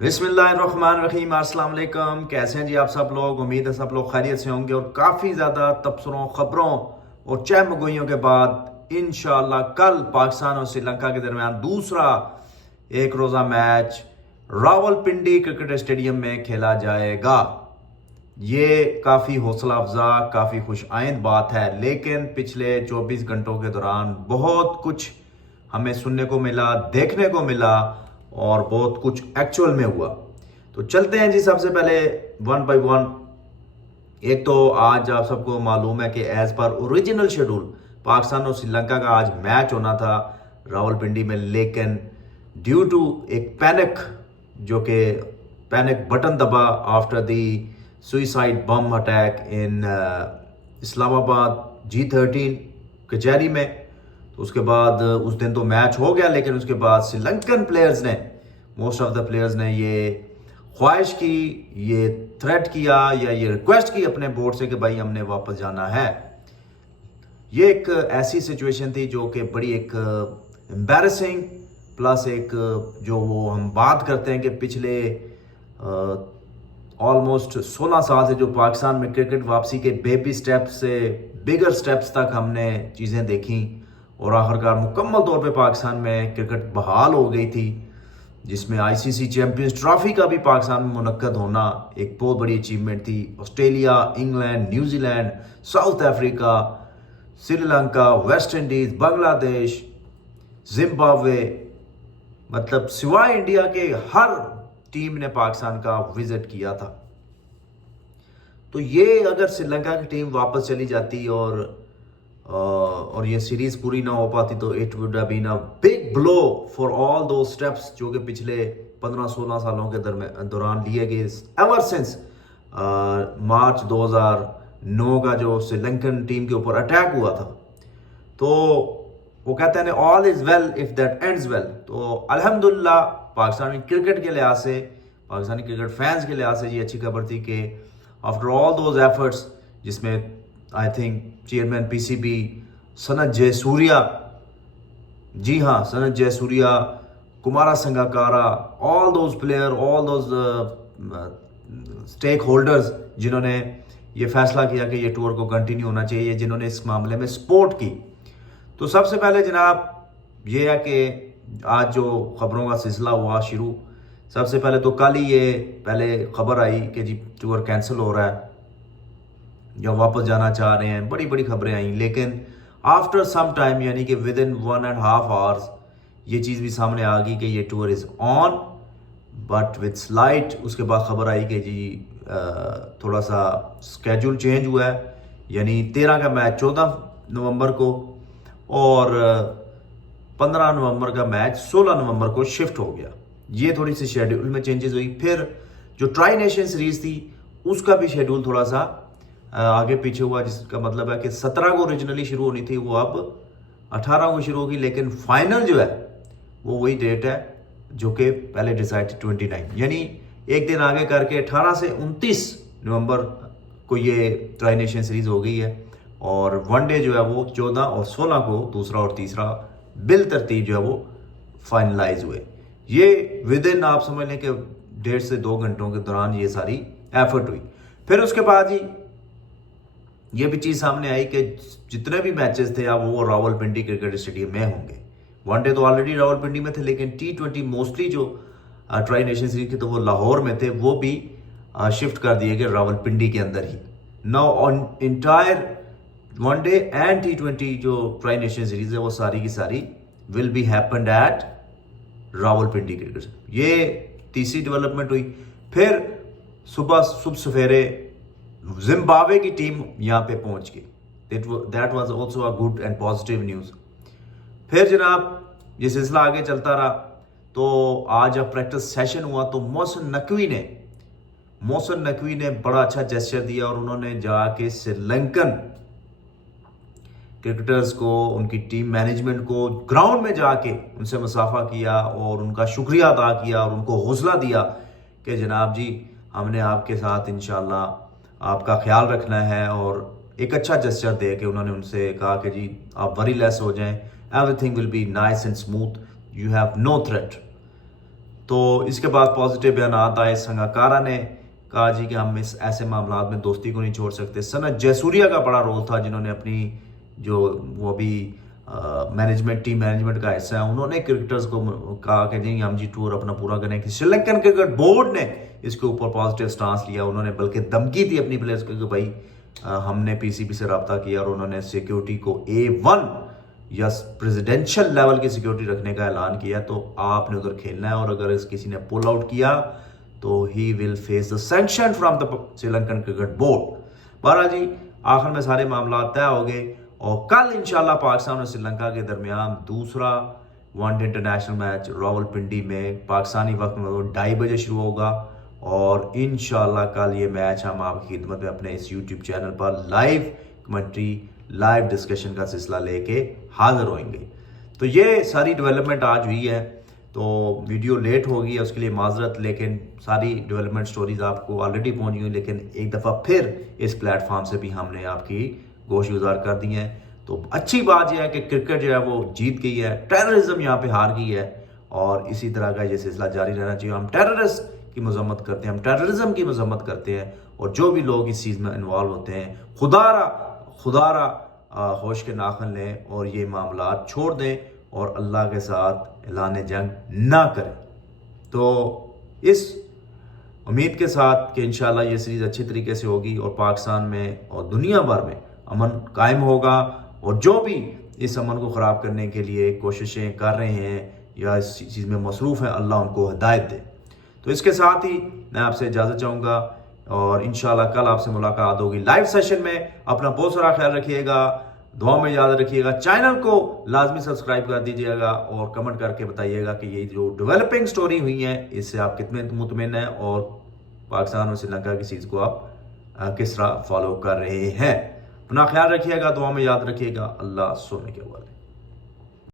बिस्मिल्लाहिर्रहमानिर्रहीम। अस्सलाम वालेकुम। कैसे हैं जी आप सब लोग? उम्मीद है सब लोग खैरियत से होंगे। और काफ़ी ज़्यादा तबसरों, ख़बरों और चहमगोइयों के बाद इंशाअल्लाह कल पाकिस्तान और श्रीलंका के दरमियान दूसरा एक रोज़ा मैच रावलपिंडी क्रिकेट स्टेडियम में खेला जाएगा। ये काफ़ी हौसला अफजा, काफ़ी खुश आइंद बात है, लेकिन पिछले 24 घंटों के दौरान बहुत कुछ हमें सुनने को मिला, देखने को मिला और बहुत कुछ एक्चुअल में हुआ। तो चलते हैं जी सबसे पहले वन बाय वन। एक तो आज आप सबको मालूम है कि as per original schedule Pakistan और श्रीलंका का आज मैच होना था रावलपिंडी में, लेकिन ड्यू टू एक पैनिक, जो कि पैनिक बटन दबा after the suicide bomb attack in Islamabad G13 कचहरी में, तो उसके बाद उस दिन तो मैच हो गया, लेकिन उसके बाद श्रीलंकन प्लेयर्स ने, मोस्ट ऑफ द प्लेयर्स ने ये ख्वाहिश की, ये थ्रेट किया या ये रिक्वेस्ट की अपने बोर्ड से कि भाई हमने वापस जाना है। ये एक ऐसी सिचुएशन थी जो कि बड़ी एक एम्बैरेसिंग प्लस एक जो वो हम बात करते हैं कि पिछले ऑलमोस्ट 16 साल से जो पाकिस्तान में क्रिकेट वापसी के बेबी स्टेप्स से बिगर स्टेप्स तक हमने चीज़ें देखी और आखिरकार मुकम्मल तौर पे पाकिस्तान में क्रिकेट बहाल हो गई थी, जिसमें ICC चैंपियंस ट्रॉफी का भी पाकिस्तान में मुनक्कद होना एक बहुत बड़ी अचीवमेंट थी। Australia, England, New Zealand, south Africa, Sri Lanka, West Indies, Bangladesh, Zimbabwe, मतलब सिवाय इंडिया के हर टीम ने पाकिस्तान का विजिट किया था। तो ये अगर श्रीलंका की टीम वापस चली जाती और ये सीरीज पूरी ना हो पाती तो it would have been a big blow for all दो स्टेप्स जो कि पिछले 15-16 सालों के दौरान लिए गए, एवर सिंस मार्च 2009 का जो श्रीलंकन टीम के ऊपर अटैक हुआ था। तो वो कहते हैं all is well if that ends well. तो अल्हम्दुलिल्लाह पाकिस्तानी क्रिकेट के लिहाज से, पाकिस्तानी क्रिकेट फैंस के लिहाज से ये अच्छी खबर थी कि आफ्टर ऑल दोज एफर्ट्स, जिसमें I think chairman PCB Sanath Jayasuriya, जी हाँ Sanath Jayasuriya, Kumara Sangakkara, all those player, all those stakeholders जिन्होंने ये फैसला किया कि ये टूर को कंटिन्यू होना चाहिए, जिन्होंने इस मामले में सपोर्ट की। तो सबसे पहले जनाब ये है कि आज जो खबरों का सिलसिला हुआ शुरू, सबसे पहले तो कल ही ये पहले खबर आई कि जी टूर कैंसिल हो रहा है या वापस जाना चाह रहे हैं, बड़ी बड़ी खबरें आई। लेकिन आफ्टर सम टाइम, यानी कि विद इन 1.5 आवर्स, ये चीज़ भी सामने आ गई कि ये tour is on but with slight. उसके बाद खबर आई कि जी थोड़ा सा स्केड्यूल चेंज हुआ है, यानी 13 का मैच 14 नवंबर को और 15 नवंबर का मैच 16 नवंबर को शिफ्ट हो गया। ये थोड़ी सी शेड्यूल में चेंजेस हुई। फिर जो ट्राई नेशन सीरीज थी उसका भी शेड्यूल थोड़ा सा आगे पीछे हुआ, जिसका मतलब है कि 17 को ओरिजिनली शुरू होनी थी, वो अब 18 को शुरू होगी, लेकिन फाइनल जो है वो वही डेट है जो कि पहले डिसाइड थी 29, यानी एक दिन आगे करके 18 से 29 नवंबर को ये ट्राई नेशन सीरीज हो गई है। और वनडे जो है वो 14 और 16 को दूसरा और तीसरा बिल तरतीब जो है वो फाइनलाइज हुए। ये विद इन आप समझ लें कि 1.5 से 2 घंटों के दौरान ये सारी एफर्ट हुई। फिर उसके बाद ही ये भी चीज़ सामने आई कि जितने भी मैचेस थे अब वो रावलपिंडी क्रिकेट स्टेडियम में होंगे। वनडे तो ऑलरेडी रावलपिंडी में थे, लेकिन T20 मोस्टली जो ट्राई नेशन सीरीज के तो वो लाहौर में थे, वो भी शिफ्ट कर दिए गए रावलपिंडी के अंदर ही। Now on entire one day and T20 जो ट्राई नेशन सीरीज है वो सारी की सारी will be happened at Rawalpindi cricket. ये तीसरी डेवलपमेंट हुई। फिर सुबह सवेरे जिम्बाब्वे की टीम यहाँ पे पहुंच गई। That was also a good and positive news. फिर जनाब ये सिलसिला आगे चलता रहा। तो आज जब प्रैक्टिस सेशन हुआ तो मोहसिन नकवी ने बड़ा अच्छा जेस्चर दिया और उन्होंने जाके श्रीलंकन क्रिकेटर्स को, उनकी टीम मैनेजमेंट को ग्राउंड में जाके उनसे मुसाफा किया और उनका शुक्रिया अदा किया और उनको हौसला दिया कि जनाब जी हमने आपके साथ इंशाल्लाह आपका ख्याल रखना है। और एक अच्छा जेस्चर दे के उन्होंने उनसे कहा कि जी आप वरी लेस हो जाएं, everything will be nice and smooth, you have no threat. تو اس کے بعد پازیٹیو بیانات آئے. سنگاکارا نے کہا جی کہ ہم اس ایسے معاملات میں دوستی کو نہیں چھوڑ سکتے. سنت جیسوریا کا بڑا رول تھا جنہوں نے اپنی جو وہ بھی مینجمنٹ ٹیم مینجمنٹ کا حصہ ہے, انہوں نے کرکٹرز کو کہا کہ جی ہم جی ٹور اپنا پورا کریں. کہ سری لنکن کرکٹ بورڈ نے اس کے اوپر پازیٹیو سٹانس لیا. انہوں نے بلکہ دھمکی دی اپنی پلیئرز کو کہ بھائی ہم نے پی سی بی سے رابطہ کیا اور انہوں نے سیکیورٹی کو A1 یا پریزیڈینشل لیول کی سیکیورٹی رکھنے کا اعلان کیا, تو آپ نے ادھر کھیلنا ہے, اور اگر کسی نے پل آؤٹ کیا تو ہی will face the sanction from the Sri Lankan cricket board. بہرحال جی آخر میں سارے معاملات طے ہو گئے, اور کل انشاءاللہ پاکستان اور سری لنکا کے درمیان دوسرا one day international match Rawalpindi میں پاکستانی وقت میں 2:30 بجے شروع ہوگا, اور انشاءاللہ کل یہ میچ ہم آپ کی خدمت میں اپنے اس یوٹیوب چینل پر لائیو کمنٹری لائیو ڈسکشن کا سلسلہ لے کے حاضر ہوئیں گے. تو یہ ساری ڈیولپمنٹ آج ہوئی ہے, تو ویڈیو لیٹ ہوگی اس کے لیے معذرت, لیکن ساری ڈیولپمنٹ سٹوریز آپ کو آلریڈی پہنچ گئی, لیکن ایک دفعہ پھر اس پلیٹ فارم سے بھی ہم نے آپ کی گوش گزار کر دی ہیں. تو اچھی بات یہ ہے کہ کرکٹ جو ہے وہ جیت گئی ہے, ٹیررزم یہاں پہ ہار گئی ہے, اور اسی طرح کا یہ سلسلہ جاری رہنا چاہیے. ہم ٹیررسٹ کی مذمت کرتے ہیں, ہم ٹیررزم کی مذمت کرتے ہیں, اور جو بھی لوگ اس چیز میں انوالو ہوتے ہیں خدا را ہوش کے ناخن لیں اور یہ معاملات چھوڑ دیں اور اللہ کے ساتھ اعلان جنگ نہ کریں. تو اس امید کے ساتھ کہ انشاءاللہ یہ سیریز اچھی طریقے سے ہوگی اور پاکستان میں اور دنیا بھر میں امن قائم ہوگا, اور جو بھی اس امن کو خراب کرنے کے لیے کوششیں کر رہے ہیں یا اس چیز میں مصروف ہیں, اللہ ان کو ہدایت دے. تو اس کے ساتھ ہی میں آپ سے اجازت چاہوں گا, اور انشاءاللہ کل آپ سے ملاقات ہوگی لائیو سیشن میں. اپنا بہت سارا خیال رکھیے گا, دعا میں یاد رکھیے گا, چینل کو لازمی سبسکرائب کر دیجیے گا, اور کمنٹ کر کے بتائیے گا کہ یہ جو ڈیولپنگ سٹوری ہوئی ہیں اس سے آپ کتنے مطمئن ہیں, اور پاکستان اور سری لنکا کی چیز کو آپ کس طرح فالو کر رہے ہیں. اپنا خیال رکھیے گا, دعا میں یاد رکھیے گا. اللہ سونے کے حوالے.